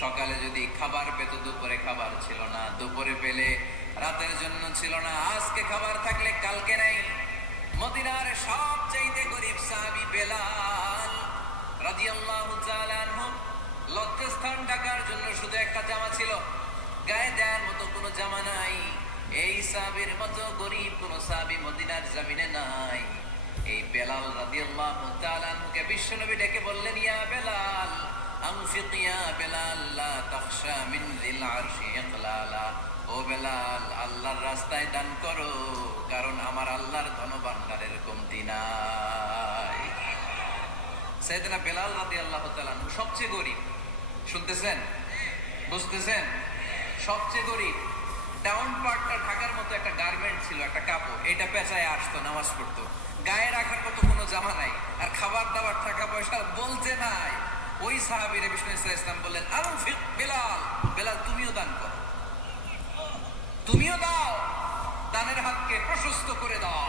সকালে যদি খাবার পেত, দুপুরে খাবার ছিল না, দুপুরে পেলে রাতের জন্য ছিল না, আজকে খাবার থাকলে কালকে নাই। মদিনার সবচাইতে গরিব সাহাবী বেলাল রাদিয়াল্লাহু তাআলা আনহু, লজ্জাস্থান ঢাকার জন্য শুধু একটা জামা ছিল, গায়ে দেওয়ার মতো কোনো জামা নাই। এই সাহাবীর মতো গরিব কোন সাহাবী মদিনার জমিনে নাই। এই বেলাল রাদিয়াল্লাহু তাআলা আনহুকে বিশ্বনবী ডেকে বললেন, ইয়া বেলাল আনফিক ইয়া বেলাল লা তাখশা মিন যিল আরশি ইকলালা। ও বেলাল, আল্লাহর রাস্তায় দান করো, কারণ আমার আল্লাহর ধনভাণ্ডারের কমতি নাই। সাইয়েদনা বেলাল রাদিয়াল্লাহু তাআলা আনহু সবচেয়ে গরিব। শুনতেছেন? বুঝতেছেন? সবচেয়ে গরিব। ডাউন পার্টটা ঢাকার মতো একটা গার্মেন্ট ছিল, একটা কাপড়, এটা পেঁচায় আসতো, নামাজ পড়তো। গায়ে রাখার মতো কোনো জামা নাই, আর খাবার দাবার টাকা পয়সা বলতে নাই। ওই সাহাবীরে বিষ্ণু ইসলাম বললেন, আনফিক বেলাল, বেলাল তুমিও দান করো, তুমিও দাও, দানের হাতকে প্রশস্ত করে দাও।